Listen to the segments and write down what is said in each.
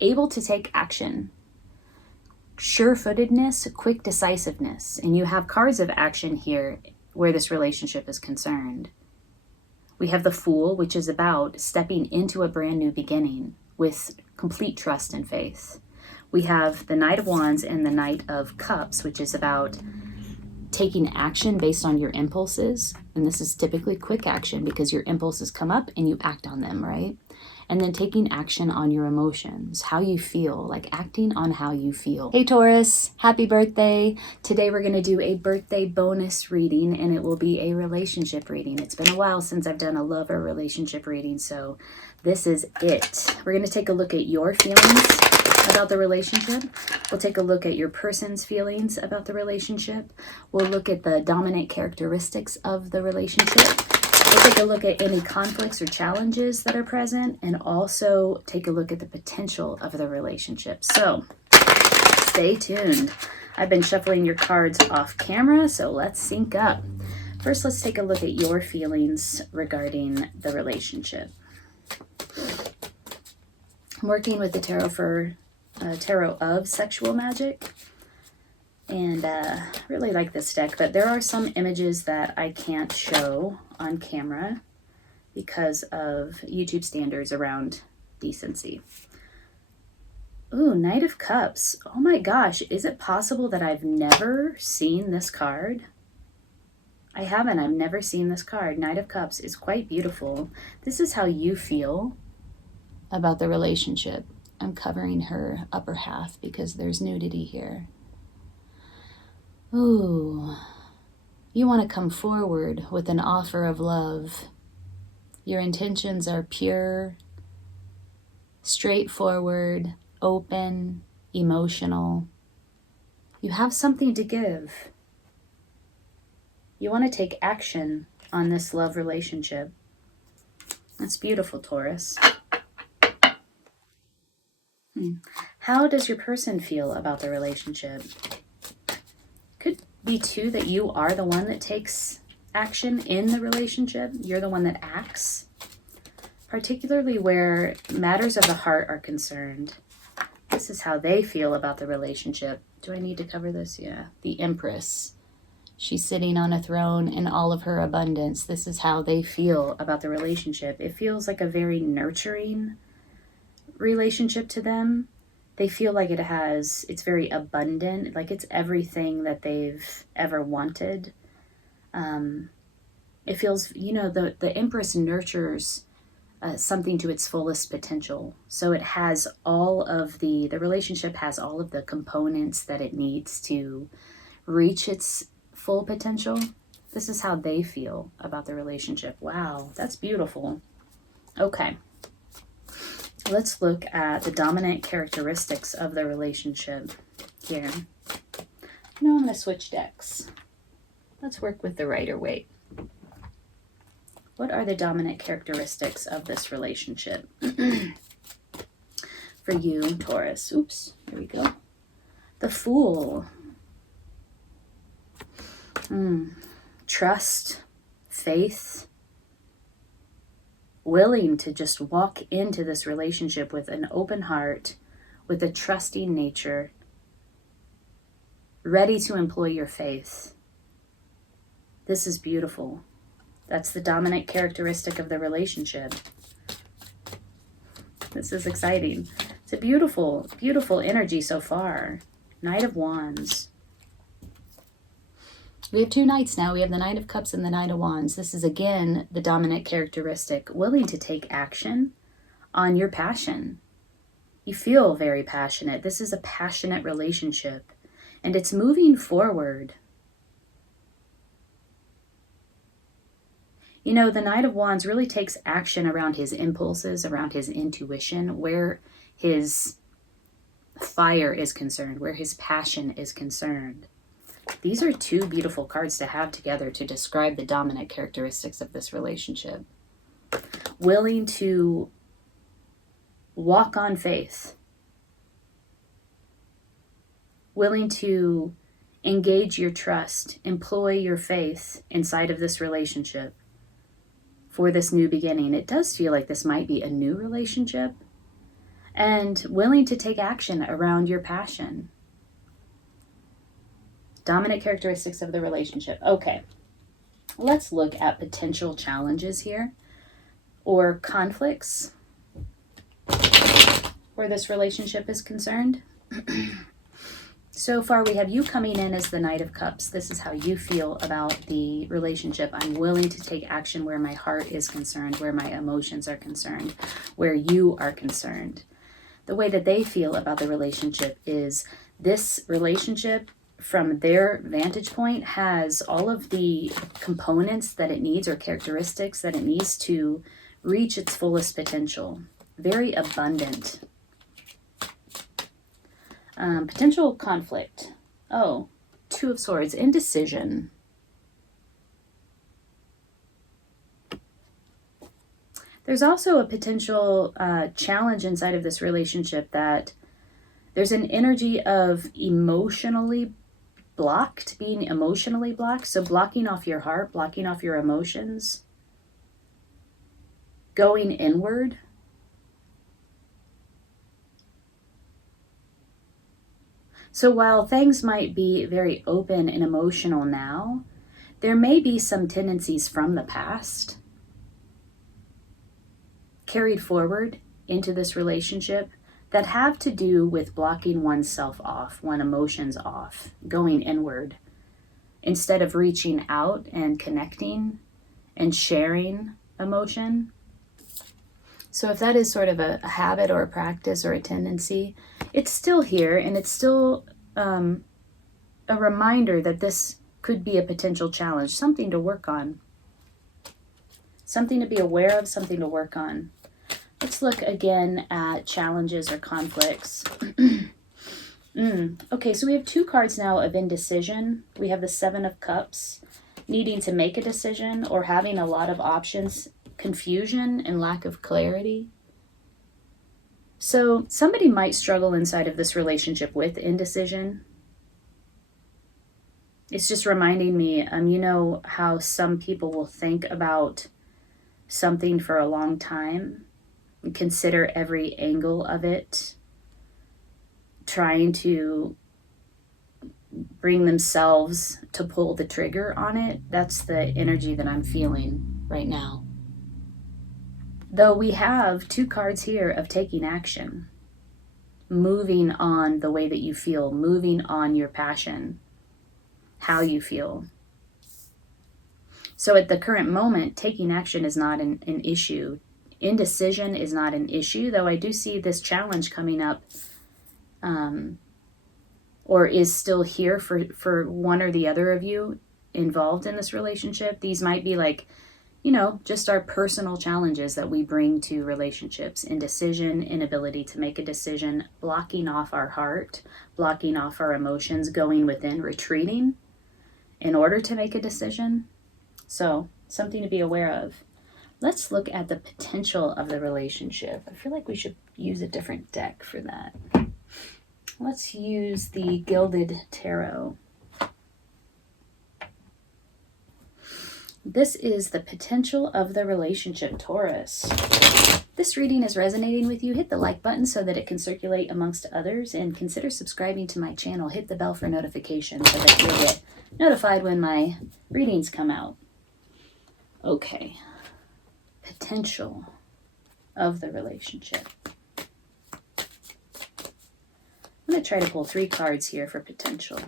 able to take action, sure-footedness, quick decisiveness. And you have cards of action here where this relationship is concerned. We have the Fool, which is about stepping into a brand new beginning with complete trust and faith. We have the Knight of Wands and the Knight of Cups, which is about taking action based on your impulses. And this is typically quick action because your impulses come up and you act on them, right? And then taking action on your emotions, how you feel, like acting on how you feel. Hey Taurus, happy birthday. Today we're going to do a birthday bonus reading, and it will be a relationship reading. It's been a while since I've done a love or relationship reading, so this is it. We're going to take a look at your feelings about the relationship. We'll take a look at your person's feelings about the relationship. We'll look at the dominant characteristics of the relationship. We'll take a look at any conflicts or challenges that are present, and also take a look at the potential of the relationship. So stay tuned. I've been shuffling your cards off camera, so let's sync up. First, let's take a look at your feelings regarding the relationship. I'm working with the tarot for Tarot of Sexual Magic, and really like this deck, but there are some images that I can't show on camera because of YouTube standards around decency. Ooh, Knight of Cups. Oh my gosh, is it possible that I've never seen this card? I haven't. I've never seen this card. Knight of Cups is quite beautiful. This is how you feel about the relationship. I'm covering her upper half because there's nudity here. Ooh, you want to come forward with an offer of love. Your intentions are pure, straightforward, open, emotional. You have something to give. You want to take action on this love relationship. That's beautiful, Taurus. How does your person feel about the relationship? Could be too that you are the one that takes action in the relationship. You're the one that acts, particularly where matters of the heart are concerned. This is how they feel about the relationship. Do I need to cover this? Yeah. The Empress. She's sitting on a throne in all of her abundance. This is how they feel about the relationship. It feels like a very nurturing relationship to them. They feel like it's very abundant, like it's everything that they've ever wanted. It feels, the Empress nurtures something to its fullest potential. So it has all of the relationship has all of the components that it needs to reach its full potential. This is how they feel about the relationship. Wow, that's beautiful. Okay. Let's look at the dominant characteristics of the relationship here. Now I'm going to switch decks. Let's work with the Ryder Waite. What are the dominant characteristics of this relationship? For you, Taurus. Oops, here we go. The Fool. Trust, faith, willing to just walk into this relationship with an open heart, with a trusting nature, ready to employ your faith. This is beautiful. That's the dominant characteristic of the relationship. This is exciting. It's a beautiful, beautiful energy so far. Knight of Wands. We have two knights now. We have the Knight of Cups and the Knight of Wands. This is, again, the dominant characteristic. Willing to take action on your passion. You feel very passionate. This is a passionate relationship. And it's moving forward. The Knight of Wands really takes action around his impulses, around his intuition, where his fire is concerned, where his passion is concerned. These are two beautiful cards to have together to describe the dominant characteristics of this relationship. Willing to walk on faith. Willing to engage your trust, employ your faith inside of this relationship for this new beginning. It does feel like this might be a new relationship. and willing to take action around your passion. Dominant characteristics of the relationship. Okay, let's look at potential challenges here, or conflicts where this relationship is concerned. So far, we have you coming in as the Knight of Cups. This is how you feel about the relationship. I'm willing to take action where my heart is concerned, where my emotions are concerned, where you are concerned. The way that they feel about the relationship is this relationship, from their vantage point, has all of the components that it needs, or characteristics that it needs to reach its fullest potential. Very abundant. Potential conflict. Oh, Two of Swords. Indecision. There's also a potential challenge inside of this relationship, that there's an energy of emotionally blocked, being emotionally blocked. So blocking off your heart, blocking off your emotions, going inward. So while things might be very open and emotional now, there may be some tendencies from the past carried forward into this relationship that have to do with blocking oneself off, one's emotions off, going inward, instead of reaching out and connecting and sharing emotion. So if that is sort of a habit or a practice or a tendency, it's still here, and it's still a reminder that this could be a potential challenge, something to work on, something to be aware of, something to work on. Let's look again at challenges or conflicts. Okay, so we have two cards now of indecision. We have the Seven of Cups, needing to make a decision or having a lot of options, confusion and lack of clarity. So somebody might struggle inside of this relationship with indecision. It's just reminding me, you know how some people will think about something for a long time and consider every angle of it, trying to bring themselves to pull the trigger on it. That's the energy that I'm feeling right now. Though we have two cards here of taking action, moving on the way that you feel, moving on your passion, how you feel. So at the current moment, taking action is not an issue. Indecision is not an issue, though I do see this challenge coming up, or is still here for one or the other of you involved in this relationship. These might be like, you know, just our personal challenges that we bring to relationships. Indecision, inability to make a decision, blocking off our heart, blocking off our emotions, going within, retreating in order to make a decision. So something to be aware of. Let's look at the potential of the relationship. I feel like we should use a different deck for that. Let's use the Gilded Tarot. This is the potential of the relationship, Taurus. This reading is resonating with you. Hit the like button so that it can circulate amongst others, and consider subscribing to my channel. Hit the bell for notifications so that you'll get notified when my readings come out. Okay. Potential of the relationship. I'm going to try to pull 3 cards here for potential.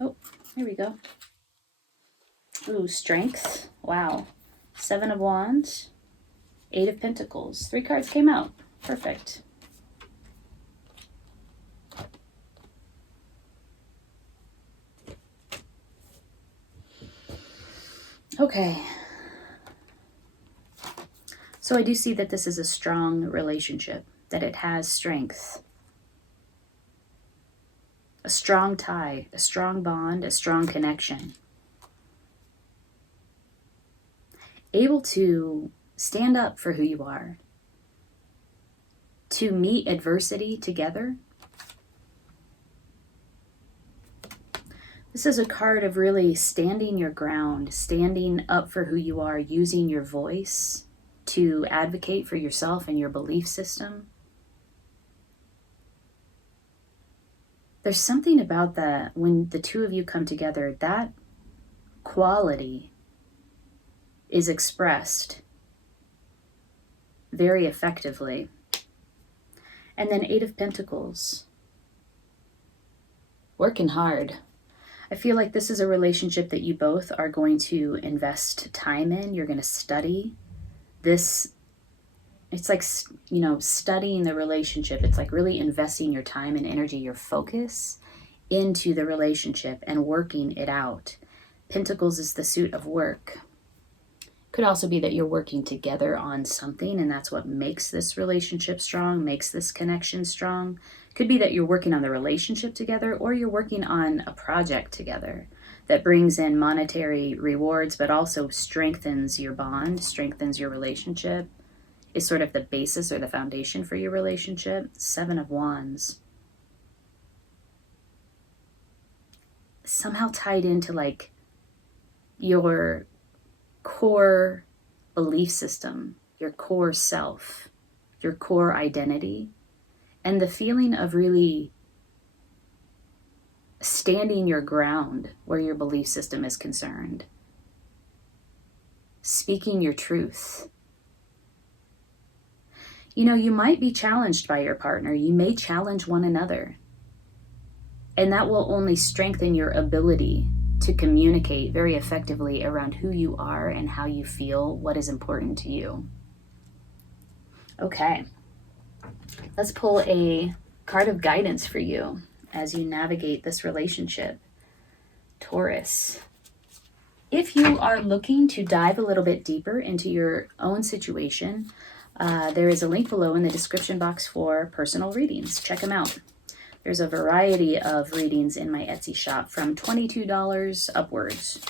Oh, here we go. Ooh, Strength. Wow. 7 of Wands. 8 of Pentacles. 3 cards came out. Perfect. Okay. So I do see that this is a strong relationship, that it has strength. A strong tie, a strong bond, a strong connection. Able to stand up for who you are. To meet adversity together. This is a card of really standing your ground, standing up for who you are, using your voice to advocate for yourself and your belief system. There's something about that when the two of you come together, that quality is expressed very effectively. And then 8 of Pentacles. Working hard. I feel like this is a relationship that you both are going to invest time in. You're going to study this. It's like, studying the relationship. It's like really investing your time and energy, your focus into the relationship and working it out. Pentacles is the suit of work. Could also be that you're working together on something, and that's what makes this relationship strong, makes this connection strong. Could be that you're working on the relationship together, or you're working on a project together that brings in monetary rewards, but also strengthens your bond, strengthens your relationship, is sort of the basis or the foundation for your relationship. 7 of Wands. Somehow tied into like your core belief system, your core self, your core identity, and the feeling of really standing your ground where your belief system is concerned. Speaking your truth. You might be challenged by your partner. You may challenge one another. And that will only strengthen your ability to communicate very effectively around who you are and how you feel, what is important to you. Okay. Let's pull a card of guidance for you as you navigate this relationship. Taurus. If you are looking to dive a little bit deeper into your own situation, there is a link below in the description box for personal readings. Check them out. There's a variety of readings in my Etsy shop from $22 upwards.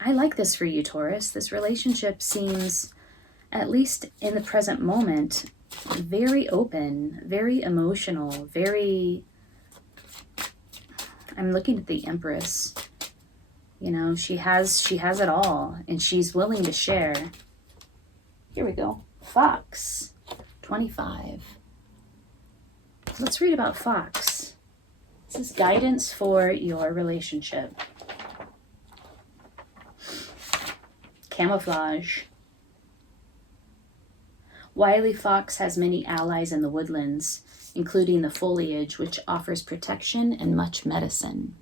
I like this for you, Taurus. This relationship seems, at least in the present moment, very open, very emotional, I'm looking at the Empress. She has it all, and she's willing to share. Here we go. Fox. 25. Let's read about Fox. This is guidance for your relationship. Camouflage. Wily Fox has many allies in the woodlands, including the foliage, which offers protection and much medicine.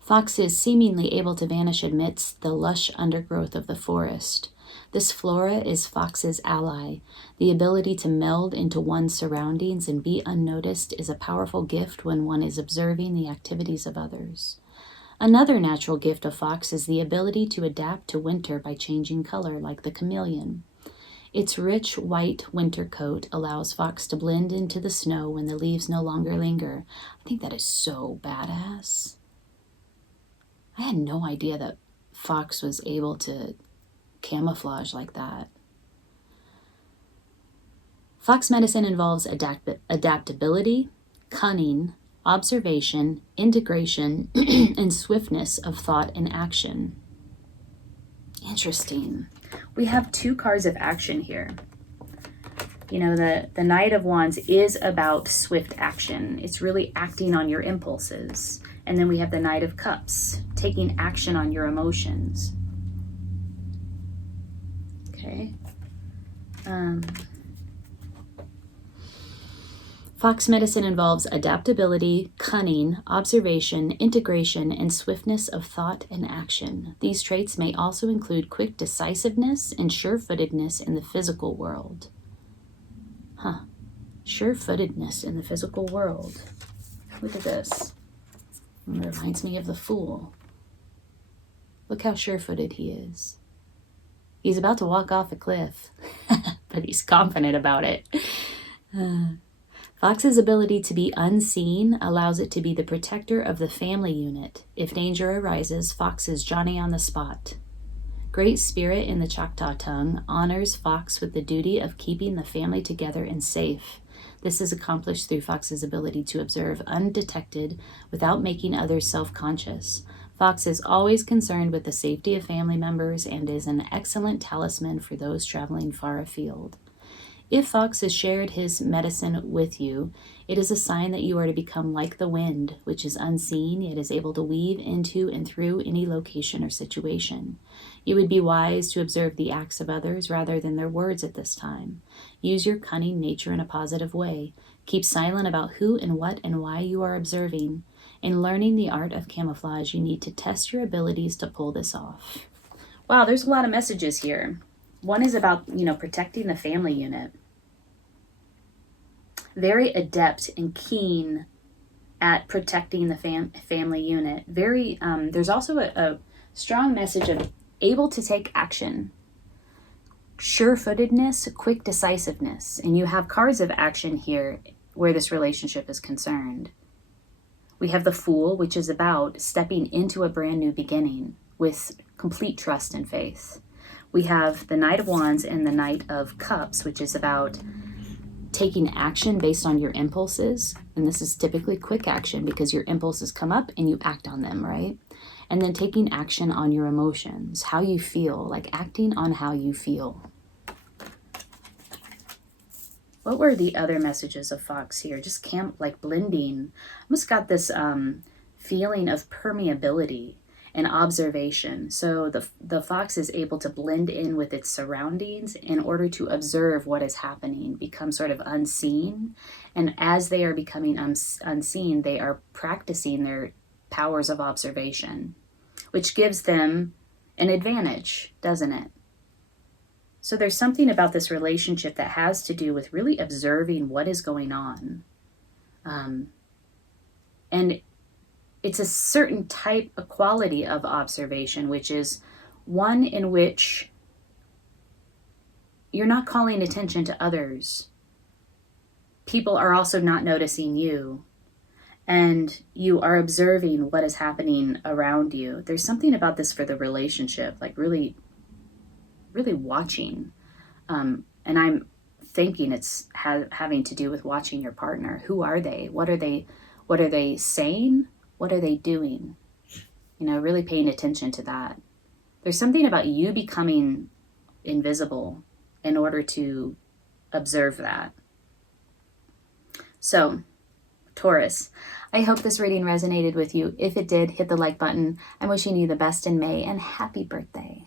Fox is seemingly able to vanish amidst the lush undergrowth of the forest. This flora is Fox's ally. The ability to meld into one's surroundings and be unnoticed is a powerful gift when one is observing the activities of others. Another natural gift of Fox is the ability to adapt to winter by changing color, like the chameleon. Its rich white winter coat allows Fox to blend into the snow when the leaves no longer linger. I think that is so badass. I had no idea that Fox was able to camouflage like that. Fox medicine involves adaptability, cunning, observation, integration, and swiftness of thought and action. Interesting. We have 2 cards of action here. The Knight of Wands is about swift action. It's really acting on your impulses. And then we have the Knight of Cups, taking action on your emotions. Okay. Fox medicine involves adaptability, cunning, observation, integration, and swiftness of thought and action. These traits may also include quick decisiveness and sure-footedness in the physical world. Sure-footedness in the physical world. Look at this. It reminds me of the Fool. Look how sure-footed he is. He's about to walk off a cliff, but he's confident about it. Fox's ability to be unseen allows it to be the protector of the family unit. If danger arises, Fox is Johnny on the spot. Great Spirit in the Choctaw tongue honors Fox with the duty of keeping the family together and safe. This is accomplished through Fox's ability to observe undetected without making others self-conscious. Fox is always concerned with the safety of family members and is an excellent talisman for those traveling far afield. If Fox has shared his medicine with you, it is a sign that you are to become like the wind, which is unseen yet is able to weave into and through any location or situation. You would be wise to observe the acts of others rather than their words at this time. Use your cunning nature in a positive way. Keep silent about who and what and why you are observing. In learning the art of camouflage, you need to test your abilities to pull this off. Wow, there's a lot of messages here. One is about, protecting the family unit. Very adept and keen at protecting the family unit. There's also a strong message of able to take action. Sure-footedness, quick decisiveness. And you have cards of action here where this relationship is concerned. We have the Fool, which is about stepping into a brand new beginning with complete trust and faith. We have the Knight of Wands and the Knight of Cups, which is about taking action based on your impulses. And this is typically quick action because your impulses come up and you act on them, right? And then taking action on your emotions, how you feel, like acting on how you feel. What were the other messages of Fox here? Just blending. I almost got this feeling of permeability and observation. So the fox is able to blend in with its surroundings in order to observe what is happening, become sort of unseen. And as they are becoming unseen, they are practicing their powers of observation, which gives them an advantage, doesn't it? So there's something about this relationship that has to do with really observing what is going on. And it's a certain type, a quality of observation, which is one in which you're not calling attention to others. People are also not noticing you. And you are observing what is happening around you. There's something about this for the relationship, like really watching. And I'm thinking it's having to do with watching your partner. Who are they? What are they saying? What are they doing? Really paying attention to that. There's something about you becoming invisible in order to observe that. So, Taurus, I hope this reading resonated with you. If it did, hit the like button. I'm wishing you the best in May and happy birthday.